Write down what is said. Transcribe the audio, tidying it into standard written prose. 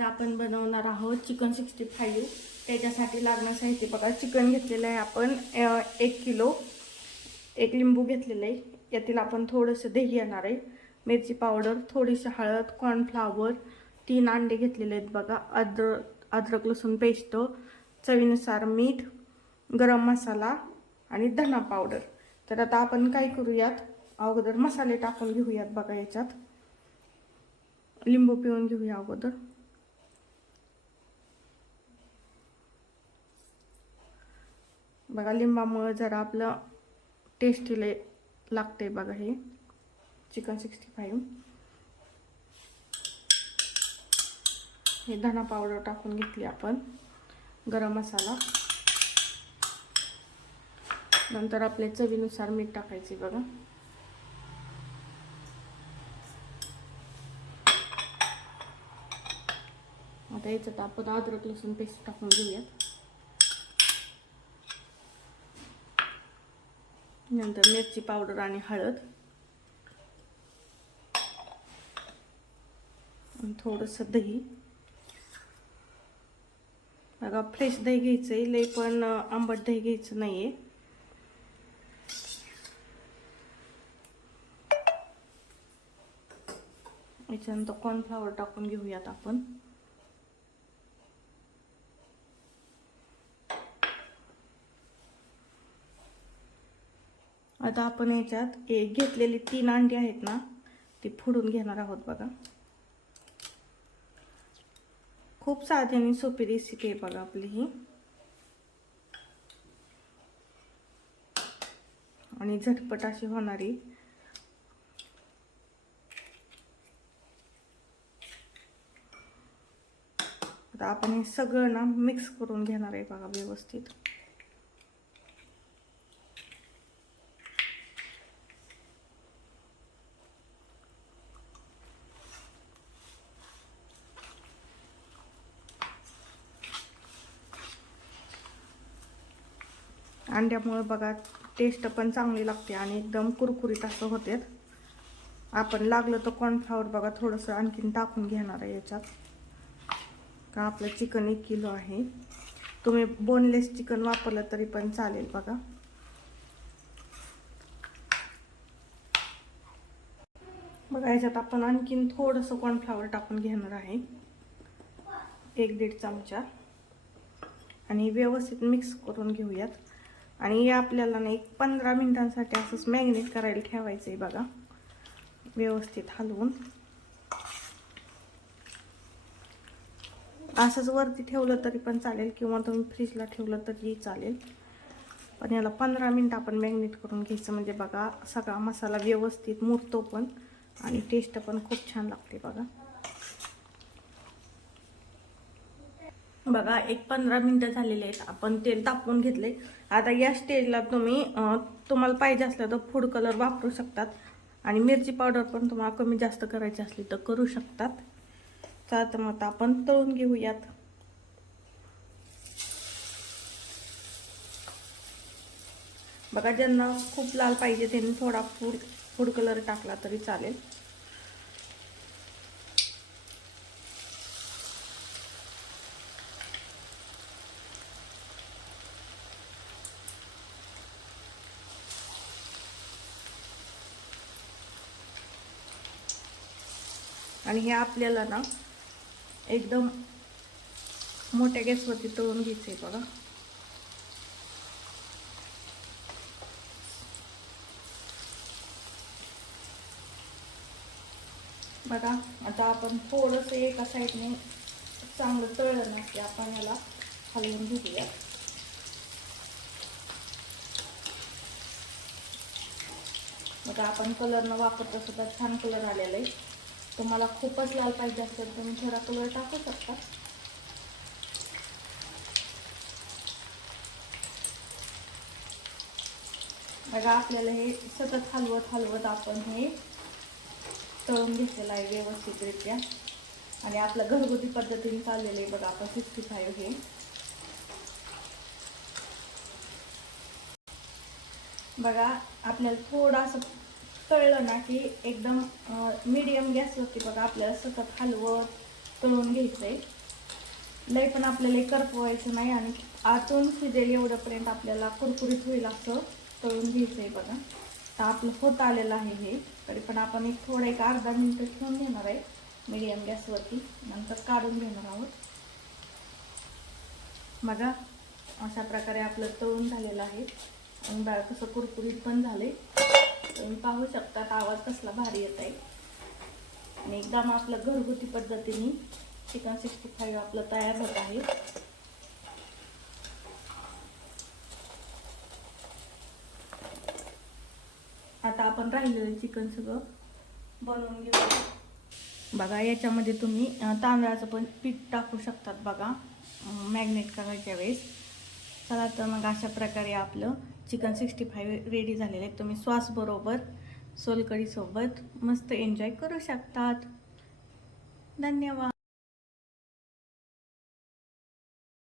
आज आपण बनवणार आहोत चिकन 65। त्याच्यासाठी लागणारं साहित्य बघा, चिकन घेतलेलं आहे आपण 1 किलो, 1 लिंबू घेतलेलं आहे, यातील आपण थोडंसं दही घेणार आहे, मिरची पावडर, थोडीशी हळद, कॉर्नफ्लॉवर, 3 अंडे घेतलेले आहेत बघा, अद्रक लसूण पेस्ट, चवीनुसार मीठ, गरम मसाला आणि धना पावडर। तर आता आपण काय करूयात, अगोदर मसाले टाकून घेऊयात बघा। याच्यात लिंबू पिळून घेऊया अगोदर। बघा, लिंबामुळे जरा आपलं टेस्टीला लागते बघा हे चिकन 65। हे धना पावडर टाकून घेतली आपण, गरम मसाला, नंतर आपले चवीनुसार मीठ टाकायचे बघा। आता याच्यात आपण अद्रक लसूण पेस्ट टाकून घेऊयात, नंतर मिरची पावडर आणि हळद, आणि थोडंसं दही बघा। फ्रेश दही घ्यायचंय, लई पण आंबट दही घ्यायचं नाहीये। याच्यानंतर कॉर्नफ्लॉवर टाकून घेऊयात आपण। आता आपण याच्यात एक घेतलेली 3 अंडी आहेत ना, ती फोडून घेणार आहोत बघा। खूप साधी आणि सोपी रेसिपी आहे बघा आपली ही, आणि झटपट अशी होणारी। आता आपण हे सगळं ना मिक्स करून घेणार आहे बघा व्यवस्थित। अंड्यामुळे बघा टेस्ट पण चांगली लागते आणि एकदम कुरकुरीत असं होते। आपण लागलं तर कॉर्नफ्लॉवर बघा थोडंसं आणखीन टाकून घेणार आहे याच्यात, का आपलं चिकन 1 किलो आहे। तुम्ही बोनलेस चिकन वापरलं तरी पण चालेल बघा। बघा याच्यात आपण आणखीन थोडंसं कॉर्नफ्लॉवर टाकून घेणार आहे, 1-1.5 चमचा, आणि व्यवस्थित मिक्स करून घेऊयात। आणि हे आपल्याला ना 15 मिनिटांसाठी असंच मॅरिनेट करायला ठेवायचं आहे बघा, व्यवस्थित हलवून। असंच वरती ठेवलं तरी पण चालेल किंवा तुम्ही फ्रीजला ठेवलं तरी चालेल, पण याला 15 मिनिट आपण मॅरिनेट करून घ्यायचं, म्हणजे बघा सगळा मसाला व्यवस्थित मुरतो पण आणि टेस्ट पण खूप छान लागते बघा। बघा 15 मिनिटं झालेले आहेत, आपण तेल तापवून घेतले। आता या स्टेजला तुम्ही तुम्हाला पाहिजे असलं तर फूड कलर वापरू शकतात, आणि मिरची पावडर पण तुम्हाला कमी जास्त करायची असली तर करू शकतात। तर मग आपण तळून घेऊयात। बघा, ज्यांना खूप लाल पाहिजे त्यांनी थोडा फूड कलर टाकला तरी चालेल। आणि हे आपल्याला ना एकदम मोठ्या गॅसवरती तळून घ्यायचंय बघा। बघा आता आपण थोडंसं एका साईडने चांगलं तळलं ना की आपण याला हलवून घेऊया। बघा आपण कलर न वापरता सुद्धा छान कलर आलेला आहे। तुम्हाला खूपच लाल पाहिजे असेल तुम्ही थोडा कलर टाकू शकता। बघा आपल्याला हे सतत हलवत आपण हे तळून घेतलेलं आहे व्यवस्थितरित्या, आणि आपल्या घरगुती पद्धतीने चाललेलं आहे बघा आपण 65 हे। बघा आपल्याला थोडासा तळलं ना की एकदम मीडियम गॅसवरती बघा आपल्याला सतत हलवत तळून घ्यायचं आहे. लय पण आपल्याला करपवायचं नाही आणि आतून शिजेल एवढंपर्यंत आपल्याला कुरकुरीत होईल असं तळून घ्यायचं आहे. बघा तर आपलं होत आलेलं आहे हे. तरी पण आपण थोडं एक अर्धा मिनिट ठेवून घेणार आहे मीडियम गॅसवरती, नंतर काढून घेणार आहोत. बघा अशा प्रकारे आपलं तळून झालेलं आहे आणि बघा कसं कुरकुरीत पण झाले. तुम्ही पाहू शकता आवाज कसला भारी येत आहे आणि एकदम आपलं घरगुती पद्धतीने चिकन 65 आपलं तयार होत आहे. आता आपण राहिलेलं चिकन सगळं बनवून घेऊ. बघा याच्यामध्ये तुम्ही तांदळाचं पण पीठ टाकू शकतात बघा मॅग्नेट करायच्या वेळेस. चला तर मग अशा प्रकारे आपलं चिकन 65 रेडी झालेलं आहे. तुम्ही सॉस बरोबर सोलकढी सोबत मस्त एन्जॉय करू शकतात. धन्यवाद.